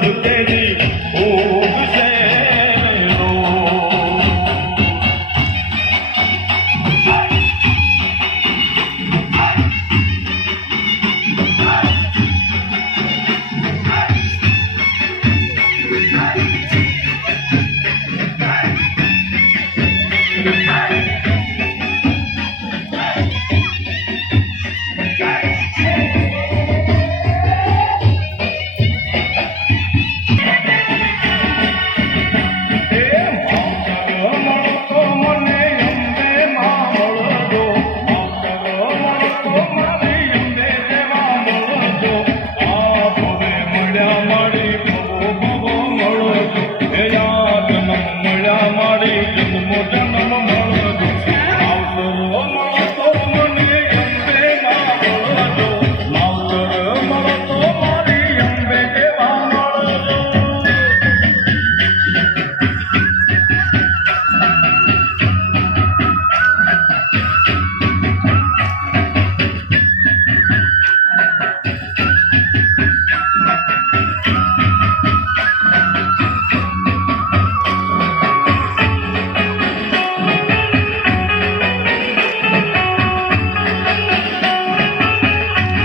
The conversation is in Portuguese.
do Kenny.